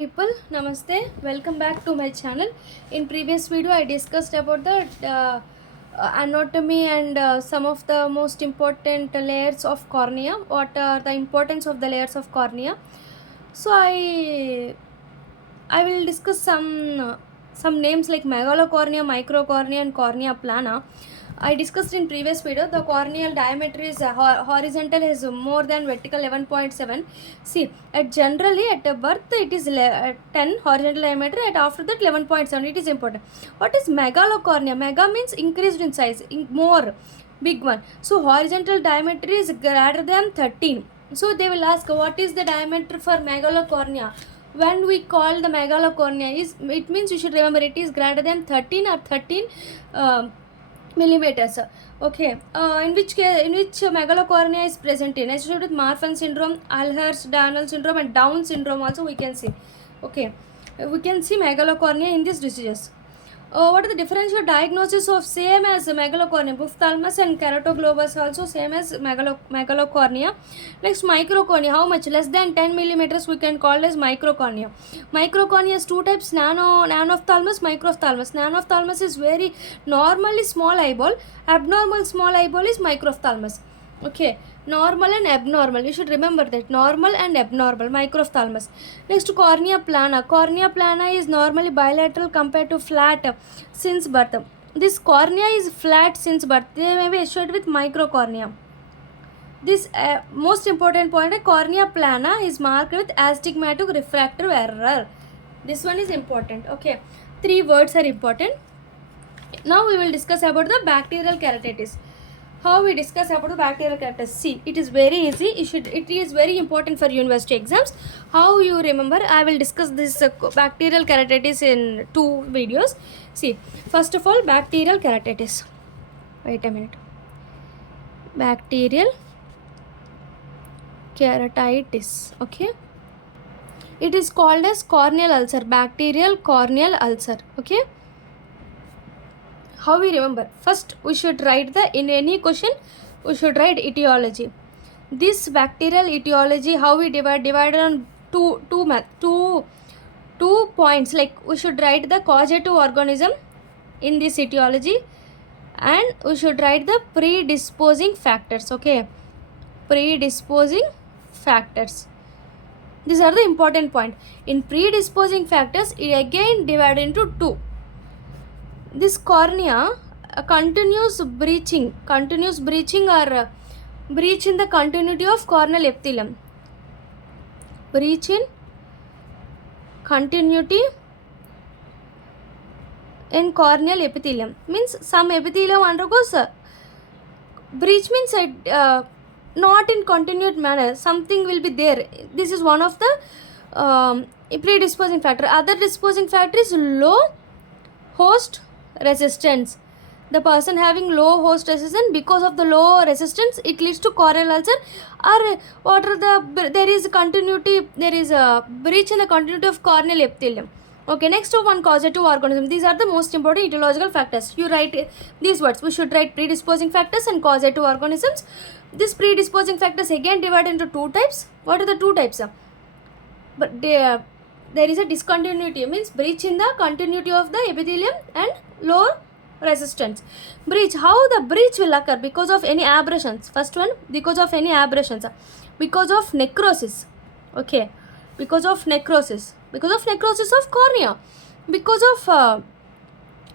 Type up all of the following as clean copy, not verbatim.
People, namaste. Welcome back to my channel. In previous video I discussed about the anatomy and some of the most important layers of cornea. What are the importance of the layers of cornea? So I will discuss some names like megalocornea, microcornea and cornea plana. I discussed in previous video the corneal diameter is horizontal is more than vertical 11.7. See, generally at birth it is 10 horizontal diameter, at after that 11.7. It is important. What is megalocornea? Mega means increased in size, more big one. So horizontal diameter is greater than 13. So they will ask what is the diameter for megalocornea. When we call the megalocornea, it means you should remember it is greater than 13 or 13 millimeters. Okay, in which megalocornea is present in associated with Marfan syndrome, Ehlers-Danlos syndrome and Down syndrome also we can see. Okay, we can see megalocornea in these diseases. What are the differential diagnosis of same as megalocornea? Ophthalmos and keratoglobus also same as megalocornea. Next, microcornea. How much? Less than 10 millimeters we can call as microcornea. Microcornea is two types: nanophthalmos, microphthalmos. Nanophthalmos is very normally small eyeball. Abnormal small eyeball is microphthalmos. Okay, normal and abnormal, you should remember that, normal and abnormal, microphthalmos. Next, cornea plana. Cornea plana is normally bilateral compared to flat since birth. This cornea is flat since birth, they may be associated with microcornea. This most important point, cornea plana is marked with astigmatic refractive error. This one is important. Okay, three words are important. Now we will discuss about the bacterial keratitis. How we discuss about the bacterial keratitis? See, it is very easy. It is very important for university exams. How you remember? I will discuss this bacterial keratitis in two videos. See, first of all, bacterial keratitis. Wait a minute. Bacterial keratitis. Okay. It is called as corneal ulcer. Bacterial corneal ulcer. Okay. How we remember? First, we should write in any question, we should write etiology. This bacterial etiology, how we divided on two points. Like we should write the causative organism in this etiology, and we should write the predisposing factors. Okay, predisposing factors. These are the important point. In predisposing factors, it again divided into two. This cornea continuous breaching or breach in the continuity of corneal epithelium. Breach in continuity in corneal epithelium means some epithelium undergoes breach means not in continued manner, something will be there. This is one of the predisposing factor. Other disposing factor is low host resistance. The person having low host resistance, because of the low resistance it leads to corneal ulcer, or what are there is continuity, there is a breach in the continuity of corneal epithelium. Okay, next to one causative organism. These are the most important etiological factors. You write these words. We should write predisposing factors and causative organisms. This predisposing factors again divided into two types. What are the two types? But there is a discontinuity, means breach in the continuity of the epithelium and low resistance. Breach, how the breach will occur? Because of any aberrations. First one, because of any aberrations, because of necrosis. Okay, because of necrosis of cornea, because of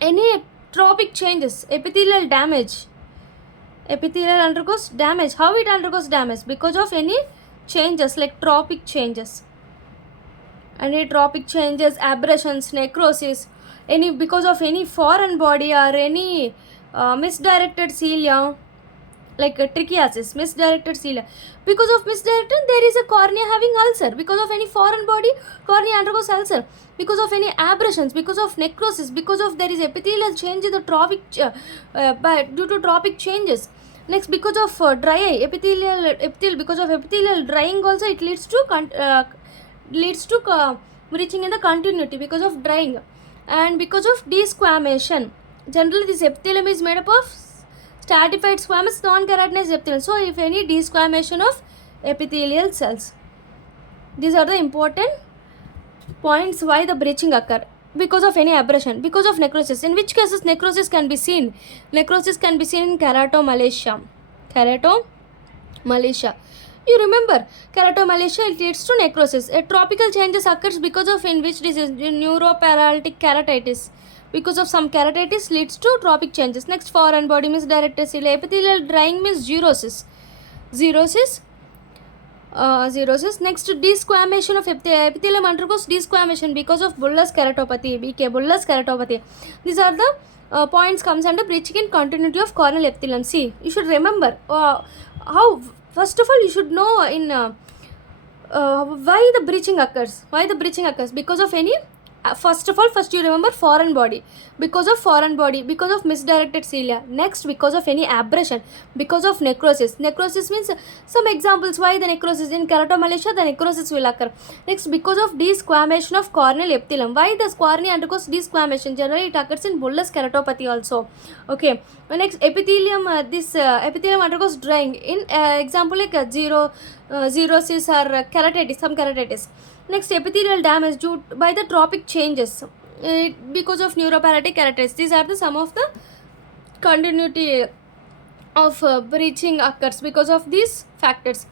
any tropic changes, epithelial damage. Epithelial undergoes damage. How it undergoes damage? Because of any changes like tropic changes. Any tropic changes, aberrations, necrosis, because of any foreign body or any misdirected cilia, like trichiasis, misdirected cilia. Because of misdirected, there is a cornea having ulcer. Because of any foreign body, cornea undergoes ulcer. Because of any aberrations, because of necrosis, because of there is epithelial change in the tropic due to tropic changes. Next, because of dry eye, epithelial, because of epithelial drying also it leads to breaching in the continuity because of drying. And because of desquamation, generally this epithelium is made up of stratified squamous non-keratinized epithelium. So if any desquamation of epithelial cells, these are the important Points why the breaching occur. Because of any aberration, because of necrosis. In which cases necrosis can be seen? Necrosis can be seen in Keratomalaysia. Keratomalaysia. You remember, Keratomalaysia, it leads to necrosis. A tropical changes occurs because of in which disease? Neuroparalytic keratitis. Because of some keratitis leads to tropic changes. Next, foreign body means directed cilia. Epithelial drying means xerosis. Xerosis. Next, desquamation of epithelium undergoes desquamation because of bullous keratopathy. BK, bullous keratopathy. These are the points comes under breaching in continuity of corneal epithelium. See, you should remember how. First of all, you should know in why the breaching occurs. Why the breaching occurs? Because of any. First you remember foreign body. Because of misdirected cilia. Next, because of any aberration, because of necrosis. Necrosis means some examples why the necrosis in Keratomalaysia, the necrosis will occur. Next, because of desquamation of corneal epithelium. Why the cornea undergoes desquamation? Generally, it occurs in bullous keratopathy also. Okay. Next, epithelium. This epithelium undergoes drying. In example like xerosis or keratitis, some keratitis. Next, epithelial damage due by the tropic changes because of neuroparalytic keratitis. These are the some of the continuity of breaching occurs because of these factors.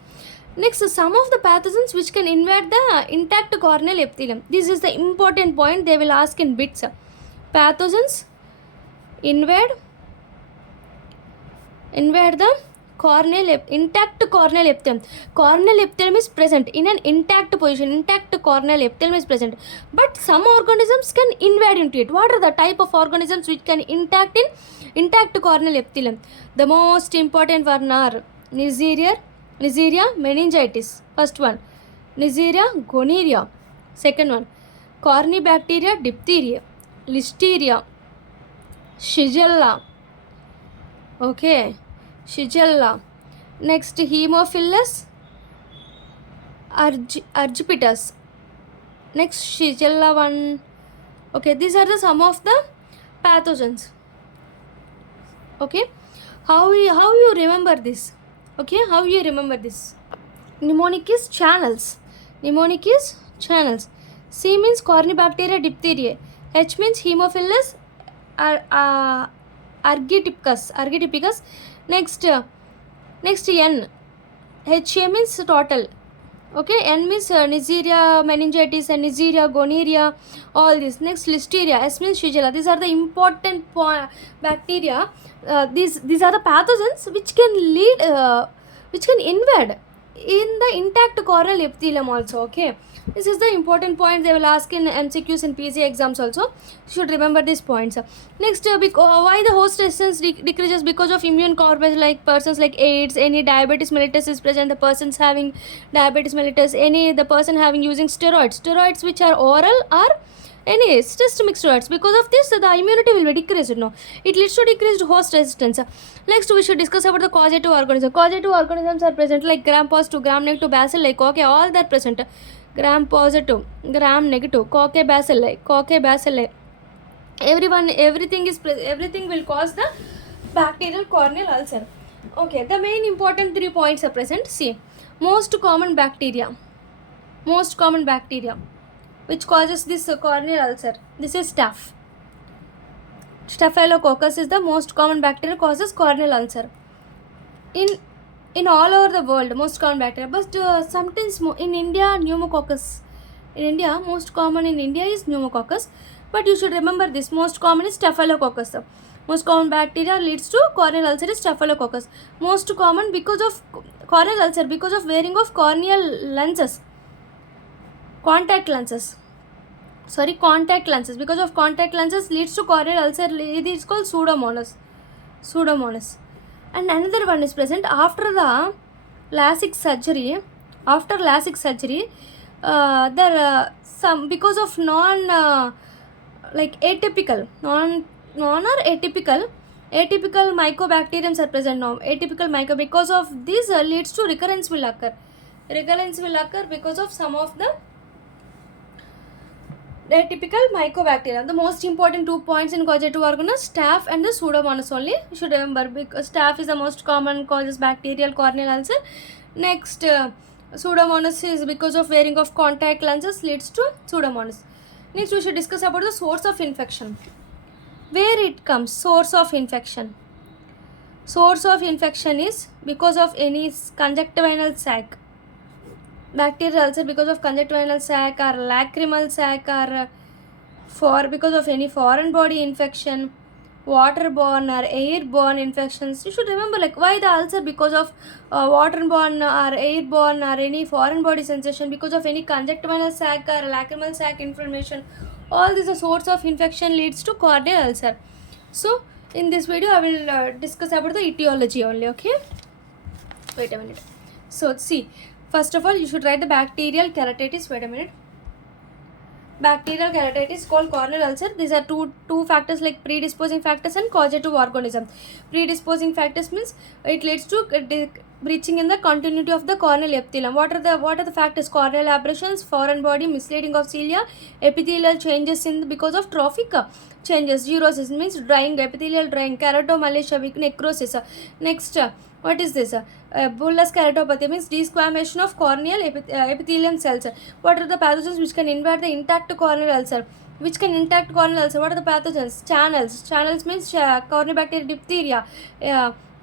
Next, some of the pathogens which can invade the intact corneal epithelium. This is the important point they will ask in bits. Pathogens invade the intact corneal epithelium. Corneal epithelium is present in an intact position. Intact corneal epithelium is present, but some organisms can invade into it. What are the type of organisms which can intact corneal epithelium? The most important one are Neisseria meningitis. First one, Neisseria gonorrhea. Second one, Corynebacteria diphtheria, Listeria, Shigella. Okay. Shigella. Next, Haemophilus argyritis. Next, Shigella one. Okay, these are the some of the pathogens. Okay, how you remember this? Okay, how you remember this? Mnemonic is channels. C means Corynebacteria diphtheria. H means Haemophilus argyriticus. Next N. HA means total. Okay, N means Neisseria meningitis and Neisseria gonorrhea, all this. Next, Listeria. S means Shigella. These are the important bacteria. These are the pathogens which can invade in the intact corneal epithelium also. Okay, this is the important point they will ask in MCQs and PG exams also. You should remember these points. Next, why the host resistance decreases? Because of immune compromise, like persons like AIDS, any diabetes mellitus is present, the persons having diabetes mellitus, the person having using steroids which are oral or any systemic steroids. Because of this, the immunity will be decreased. No, it leads to decreased host resistance. Next, we should discuss about the causative organisms. Causative organisms are present like gram positive, gram negative, bacilli. Okay, all that present. Gram positive, gram negative, bacilli. Everything will cause the bacterial corneal ulcer. Okay, the main important 3 points are present. See, most common bacteria which causes this corneal ulcer. This is staph. Staphylococcus is the most common bacteria causes corneal ulcer. In all over the world, most common bacteria, but sometimes in India, pneumococcus. In India, most common in India is pneumococcus, but you should remember this. Most common is staphylococcus. Most common bacteria leads to corneal ulcer is staphylococcus. Most common because of corneal ulcer because of wearing of corneal lenses. Contact lenses. Because of contact lenses leads to corneal ulcer. It is called Pseudomonas. And another one is present after the LASIK surgery. There some because of atypical mycobacteriums are present now. Because of this leads to recurrence will occur because of some of the atypical mycobacteria. The most important 2 points in causative organisms, staph and the Pseudomonas only. You should remember because staph is the most common causes bacterial corneal ulcer. Next, Pseudomonas is because of wearing of contact lenses leads to pseudomonas. Next, we should discuss about the source of infection. Where it comes, source of infection. Source of infection is because of any conjunctival sac. Bacterial ulcer because of conjunctival sac or lacrimal sac or because of any foreign body infection, waterborne or airborne infections. You should remember like why the ulcer because of waterborne or airborne or any foreign body sensation, because of any conjunctival sac or lacrimal sac inflammation. All these are source of infection leads to corneal ulcer. So in this video I will discuss about the etiology only. Okay, wait a minute. So see, first of all you should write the bacterial keratitis. Wait a minute. Bacterial keratitis called corneal ulcer. These are two factors like predisposing factors and causative organism. Predisposing factors means it leads to breaching in the continuity of the corneal epithelium. What are the factors? Corneal aberrations, foreign body, misleading of cilia, epithelial changes because of trophic changes. Xerosis means drying, epithelial drying, keratomalacia, necrosis. Next, what is this? Bullous keratopathy means desquamation of corneal epithelium cells. What are the pathogens which can invade the intact corneal ulcer? What are the pathogens? Channels means Corynebacteria diphtheria.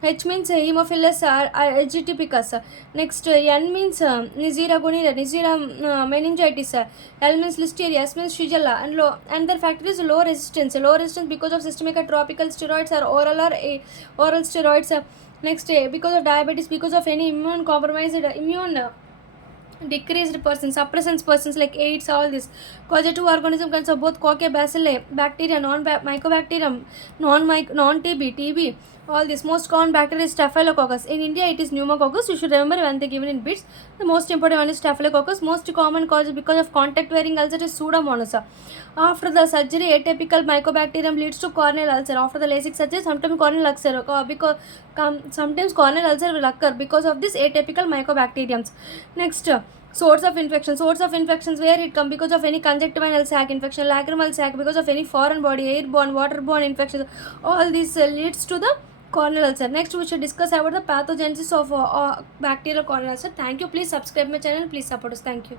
H means Haemophilus aegypticus. Next, N means Neisseria gonorrhea, Neisseria meningitis. L means Listeria, S means Shigella. And the factor is low resistance. Low resistance because of systemic or topical steroids or oral steroids. Next, because of diabetes, because of any immune decreased persons, suppressants persons like AIDS, all this. Causative organism consists of both Coccus bacilli, bacteria, mycobacterium, non-TB, all this. Most common bacteria is Staphylococcus. In India, it is pneumococcus. You should remember when they given in bits. The most important one is Staphylococcus. Most common cause because of contact wearing ulcer is Pseudomonas. After the surgery, atypical mycobacterium leads to corneal ulcer. After the LASIK surgery, sometimes corneal ulcer sometimes corneal ulcer will occur because of this atypical mycobacteriums. Next, source of infection. Source of infections, where it comes because of any conjunctival sac infection, lacrimal sac, because of any foreign body, airborne, waterborne infections. All this leads to the corneal ulcer. Next, we should discuss about the pathogenesis of bacterial corneal ulcer. Thank you. Please subscribe my channel. Please support us. Thank you.